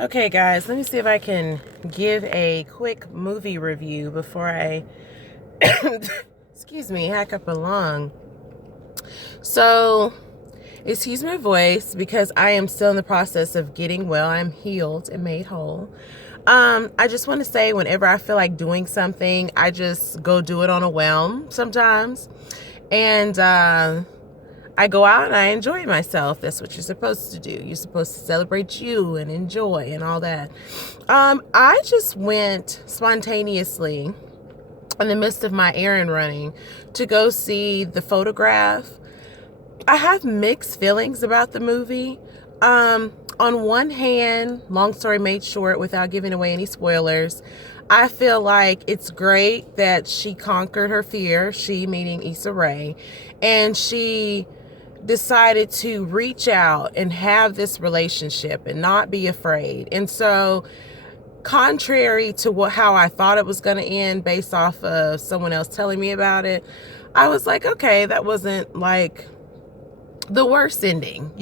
Okay, guys, let me see if I can give a quick movie review before I, excuse me, hack up a lung. So, excuse my voice because I am still in the process of getting well. I'm healed and made whole. I just want to say whenever I feel like doing something, I just go do it on a whim sometimes. And I go out and I enjoy myself. That's what you're supposed to do. You're supposed to celebrate you and enjoy and all that. I just went spontaneously in the midst of my errand running to go see The Photograph. I have mixed feelings about the movie. On one hand, long story made short without giving away any spoilers, I feel like it's great that she conquered her fear, she meaning Issa Rae, and she decided to reach out and have this relationship and not be afraid. And so, contrary to how I thought it was going to end based off of someone else telling me about it, I was like, okay, that wasn't like the worst ending,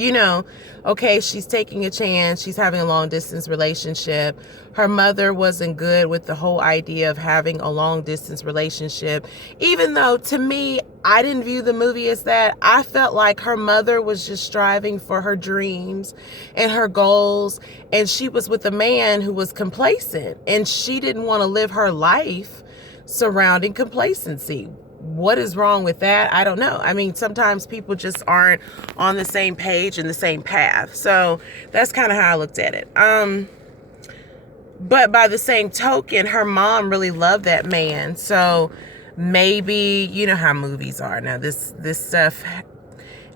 okay, she's taking a chance, she's having a long distance relationship. Her mother wasn't good with the whole idea of having a long distance relationship, even though to me, I didn't view the movie as that. I felt like her mother was just striving for her dreams and her goals, and she was with a man who was complacent, and she didn't want to live her life surrounding complacency. What is wrong with that? I don't know. I mean, sometimes people just aren't on the same page and the same path. So that's kind of how I looked at it. But by the same token, her mom really loved that man. So maybe, you know how movies are. Now, this stuff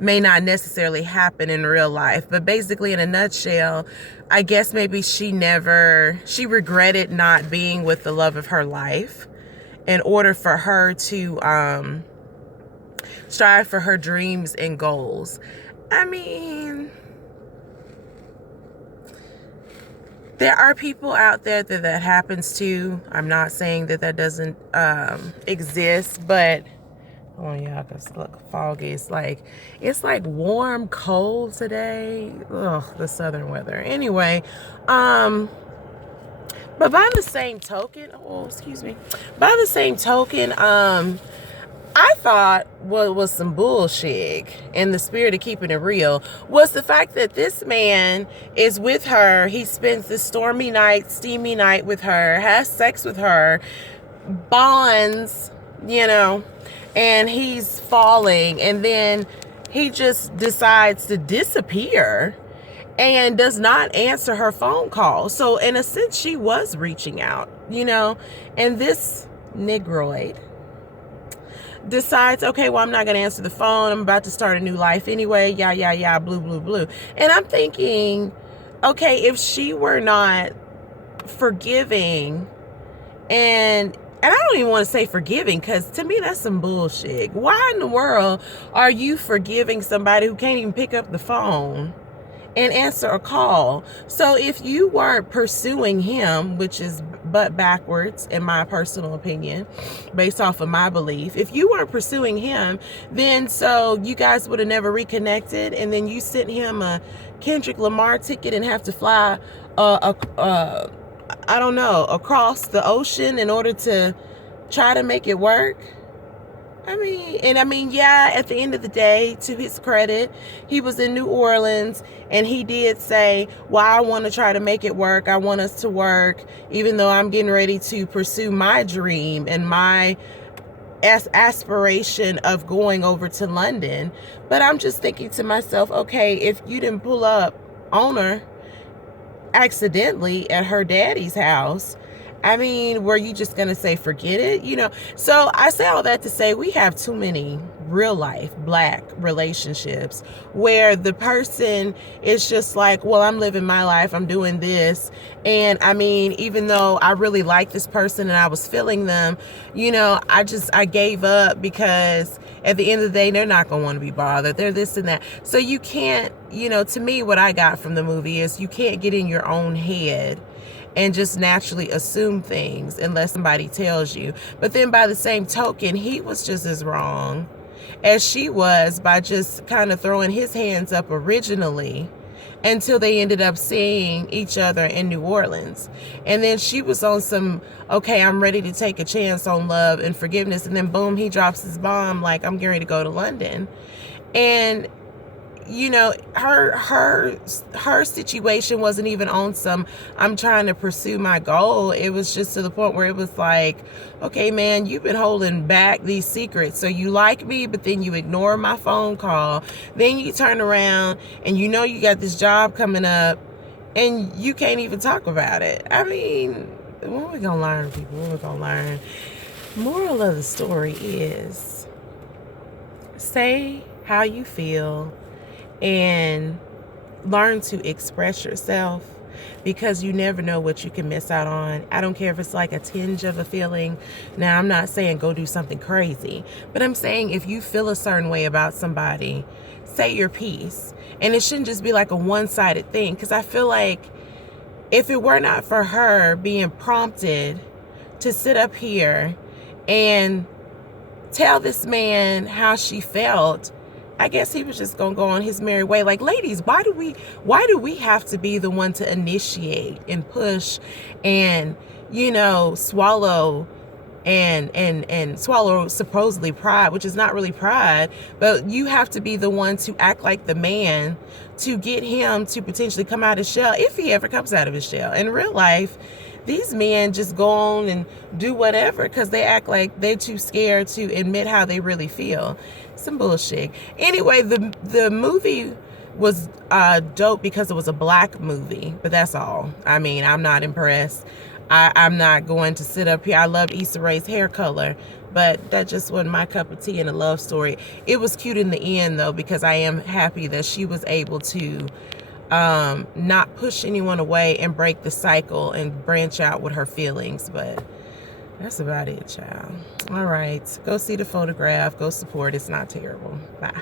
may not necessarily happen in real life, but basically in a nutshell, I guess maybe she regretted not being with the love of her life in order for her to strive for her dreams and goals. I mean, there are people out there that happens to. I'm not saying that doesn't exist, but oh yeah, because look, foggy. It's like warm, cold today. Ugh, the southern weather. Anyway, but by the same token, I thought what was some bullshit in the spirit of keeping it real was the fact that this man is with her. He spends this stormy night, steamy night with her, has sex with her, bonds, and he's falling, and then he just decides to disappear and does not answer her phone call. So in a sense, she was reaching out, and this Negroid decides, okay, well, I'm not going to answer the phone. I'm about to start a new life anyway. Yeah, blue, blue, blue. And I'm thinking, okay, if she were not forgiving and I don't even want to say forgiving, because to me, that's some bullshit. Why in the world are you forgiving somebody who can't even pick up the phone and answer a call? So if you weren't pursuing him, which is butt backwards in my personal opinion, based off of my belief, if you weren't pursuing him, then so you guys would have never reconnected, and then you sent him a Kendrick Lamar ticket and have to fly I don't know, across the ocean in order to try to make it work. I mean, yeah, at the end of the day, to his credit, he was in New Orleans and he did say, well, I want to try to make it work. I want us to work, even though I'm getting ready to pursue my dream and my aspiration of going over to London. But I'm just thinking to myself, okay, if you didn't pull up on her accidentally at her daddy's house, I mean, were you just going to say, forget it? So I say all that to say we have too many real life Black relationships where the person is just like, well, I'm living my life, I'm doing this. And I mean, even though I really like this person and I was feeling them, I gave up because at the end of the day, they're not going to want to be bothered. They're this and that. So you can't, to me, what I got from the movie is you can't get in your own head and just naturally assume things unless somebody tells you. But then by the same token, he was just as wrong as she was by just kind of throwing his hands up originally until they ended up seeing each other in New Orleans. And then she was on some, okay, I'm ready to take a chance on love and forgiveness. And then boom, he drops his bomb like, I'm getting ready to go to London. And you know, her situation wasn't even on some, I'm trying to pursue my goal. It was just to the point where it was like, okay, man, you've been holding back these secrets. So you like me, but then you ignore my phone call. Then you turn around and you know you got this job coming up and you can't even talk about it. I mean, when are we gonna learn, people? When are we gonna learn? Moral of the story is, say how you feel and learn to express yourself, because you never know what you can miss out on. I don't care if it's like a tinge of a feeling. Now, I'm not saying go do something crazy, but I'm saying if you feel a certain way about somebody, say your piece. And it shouldn't just be like a one-sided thing, because I feel like if it were not for her being prompted to sit up here and tell this man how she felt, I guess he was just gonna go on his merry way. Like, ladies, why do we have to be the one to initiate and push and, you know, swallow and swallow supposedly pride, which is not really pride, but you have to be the one to act like the man to get him to potentially come out of his shell, if he ever comes out of his shell. In real life, these men just go on and do whatever because they act like they're too scared to admit how they really feel. Some bullshit. Anyway, the movie was dope because it was a black movie, but that's all. I mean, I'm not impressed. I'm not going to sit up here. I love Issa Rae's hair color, but that just wasn't my cup of tea in a love story. It was cute in the end, though, because I am happy that she was able to not push anyone away and break the cycle and branch out with her feelings. But that's about it, child. All right, go see the photograph, go support. It's not terrible. Bye.